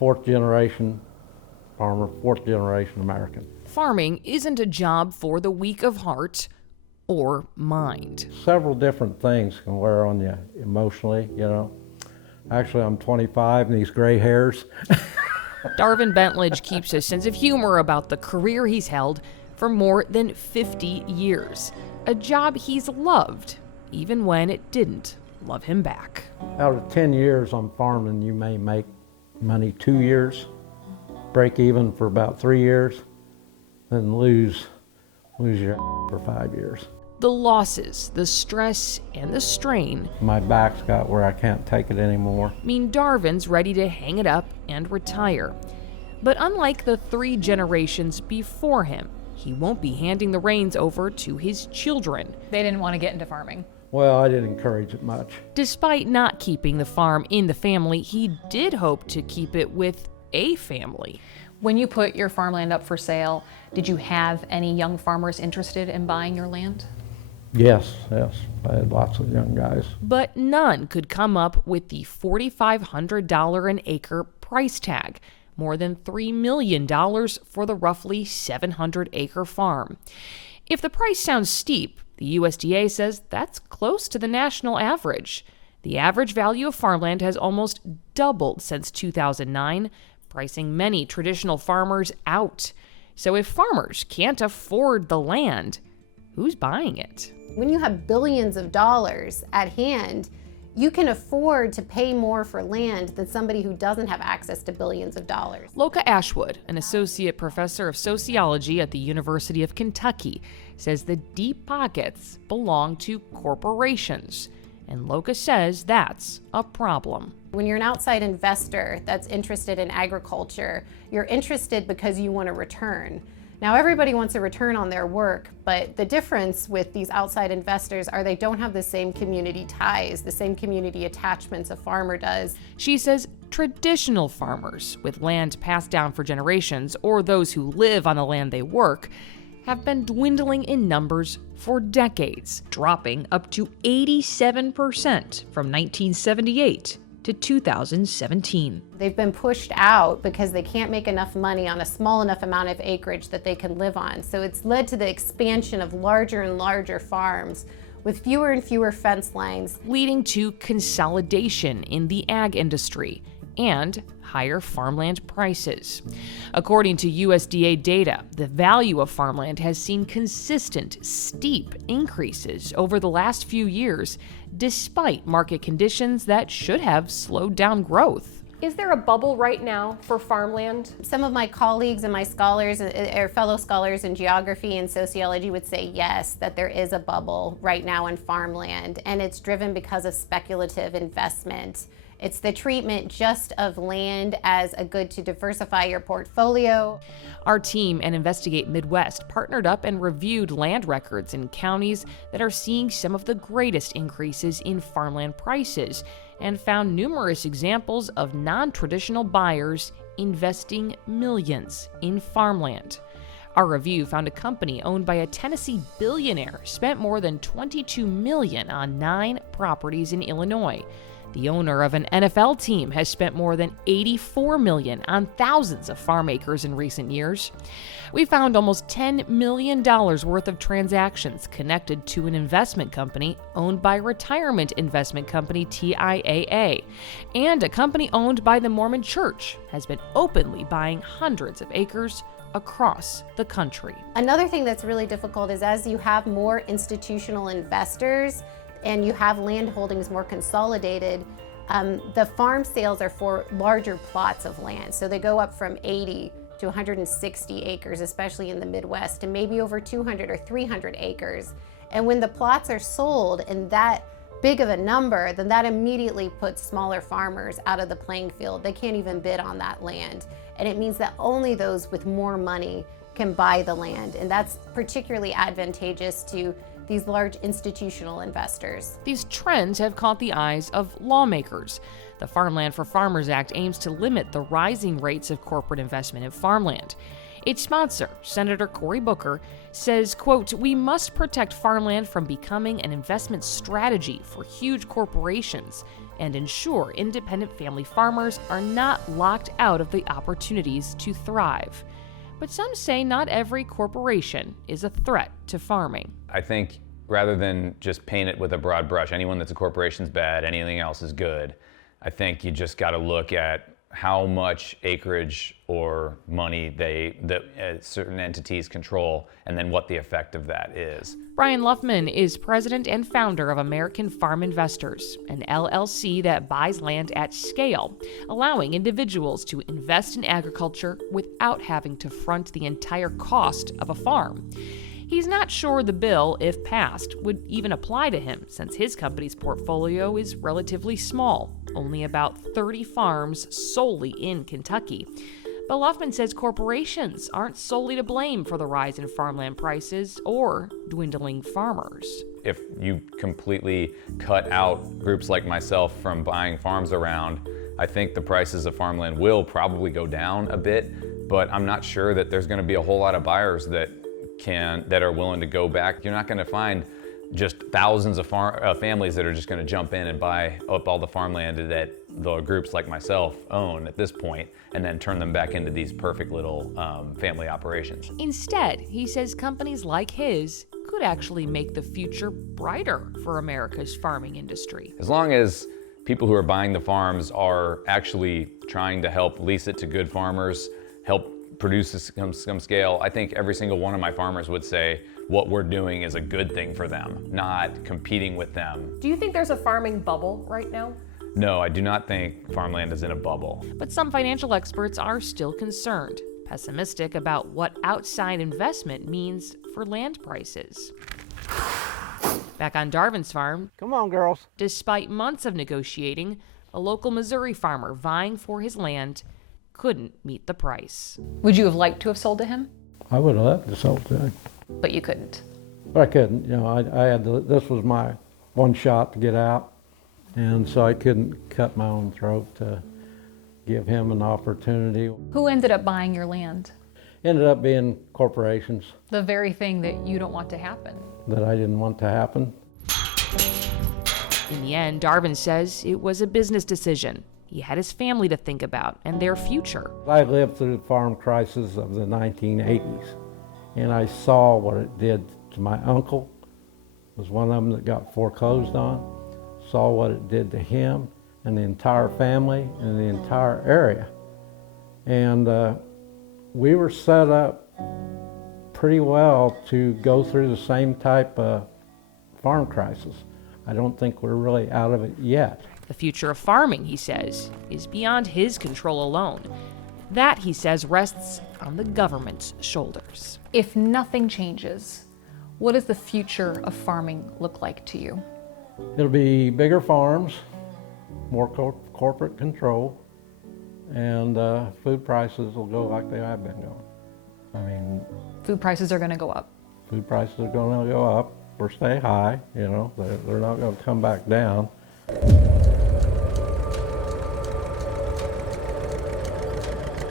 fourth generation farmer, fourth generation American. Farming isn't a job for the weak of heart or mind. Several different things can wear on you emotionally, you know. Actually, I'm 25 and these gray hairs. Darvin Bentledge keeps a sense of humor about the career he's held for more than 50 years. A job he's loved, even when it didn't love him back. Out of 10 years on farming, you may make money 2 years, break even for about 3 years, then lose your for 5 years. The losses, the stress, and the strain My back's got where I can't take it anymore. mean Darvin's ready to hang it up and retire. But unlike the 3 generations before him, he won't be handing the reins over to his children. They didn't want to get into farming. Well, I didn't encourage it much. Despite not keeping the farm in the family, he did hope to keep it with a family. When you put your farmland up for sale, did you have any young farmers interested in buying your land? Yes. I had lots of young guys. But none could come up with the $4,500 an acre price tag, more than $3 million for the roughly 700-acre farm. If the price sounds steep, the USDA says that's close to the national average. The average value of farmland has almost doubled since 2009, pricing many traditional farmers out. So if farmers can't afford the land, who's buying it? When you have billions of dollars at hand, you can afford to pay more for land than somebody who doesn't have access to billions of dollars. Loka Ashwood, an associate professor of sociology at the University of Kentucky, says the deep pockets belong to corporations. And Loka says that's a problem. When you're an outside investor that's interested in agriculture, you're interested because you want a return. Now, everybody wants a return on their work, but the difference with these outside investors are they don't have the same community ties, the same community attachments a farmer does. She says traditional farmers with land passed down for generations, or those who live on the land they work, have been dwindling in numbers for decades, dropping up to 87% from 1978 to 2017. They've been pushed out because they can't make enough money on a small enough amount of acreage that they can live on. So it's led to the expansion of larger and larger farms with fewer and fewer fence lines, leading to consolidation in the ag industry and higher farmland prices. According to USDA data, the value of farmland has seen consistent, steep increases over the last few years, despite market conditions that should have slowed down growth. Is there a bubble right now for farmland? Some of my colleagues and my scholars, or fellow scholars in geography and sociology would say yes, that there is a bubble right now in farmland, and it's driven because of speculative investment. It's the treatment just of land as a good to diversify your portfolio. Our team and Investigate Midwest partnered up and reviewed land records in counties that are seeing some of the greatest increases in farmland prices and found numerous examples of non-traditional buyers investing millions in farmland. Our review found a company owned by a Tennessee billionaire spent more than $22 million on 9 properties in Illinois. The owner of an NFL team has spent more than $84 million on thousands of farm acres in recent years. We found almost $10 million worth of transactions connected to an investment company owned by retirement investment company TIAA, and a company owned by the Mormon Church has been openly buying hundreds of acres across the country. Another thing that's really difficult is as you have more institutional investors and you have land holdings more consolidated, the farm sales are for larger plots of land. So they go up from 80 to 160 acres, especially in the Midwest, and maybe over 200 or 300 acres. And when the plots are sold in that big of a number, then that immediately puts smaller farmers out of the playing field. They can't even bid on that land. And it means that only those with more money can buy the land. And that's particularly advantageous to these large institutional investors. These trends have caught the eyes of lawmakers. The Farmland for Farmers Act aims to limit the rising rates of corporate investment in farmland. Its sponsor, Senator Cory Booker, says, quote, "We must protect farmland from becoming an investment strategy for huge corporations and ensure independent family farmers are not locked out of the opportunities to thrive. But some say not every corporation is a threat to farming. I think rather than just paint it with a broad brush, anyone that's a corporation's bad, anything else is good, I think you just got to look at how much acreage or money certain entities control, and then what the effect of that is. Brian Luffman is president and founder of American Farm Investors, an LLC that buys land at scale, allowing individuals to invest in agriculture without having to front the entire cost of a farm. He's not sure the bill, if passed, would even apply to him, since his company's portfolio is relatively small, only about 30 farms solely in Kentucky. But Luffman says corporations aren't solely to blame for the rise in farmland prices or dwindling farmers. If you completely cut out groups like myself from buying farms around, I think the prices of farmland will probably go down a bit, but I'm not sure that there's going to be a whole lot of buyers that are willing to go back. You're not going to find just thousands of families that are just going to jump in and buy up all the farmland that the groups like myself own at this point, and then turn them back into these perfect little family operations. Instead, he says companies like his could actually make the future brighter for America's farming industry. As long as people who are buying the farms are actually trying to help lease it to good farmers, help produce some scale, I think every single one of my farmers would say what we're doing is a good thing for them, not competing with them. Do you think there's a farming bubble right now? No, I do not think farmland is in a bubble. But some financial experts are still concerned, pessimistic about what outside investment means for land prices. Back on Darvin's farm, Come on, girls. despite months of negotiating, a local Missouri farmer vying for his land couldn't meet the price. Would you have liked to have sold to him? I would have loved to sold to him, But you couldn't. but I couldn't. You know, I had to, this was my one shot to get out, and so I couldn't cut my own throat to give him an opportunity. Who ended up buying your land? Ended up being corporations The very thing that you don't want to happen. that I didn't want to happen. In the end, Darvin says it was a business decision. He had his family to think about and their future. I lived through the farm crisis of the 1980s, and I saw what it did to my uncle, was one of them that got foreclosed on, saw what it did to him and the entire family and the entire area. And we were set up pretty well to go through the same type of farm crisis. I don't think we're really out of it yet. The future of farming, he says, is beyond his control alone. That, he says, rests on the government's shoulders. If nothing changes, what does the future of farming look like to you? It'll be bigger farms, more corporate control, and food prices will go like they have been going. I mean, Food prices are going to go up. food prices are going to go up or stay high, you know, they're not going to come back down.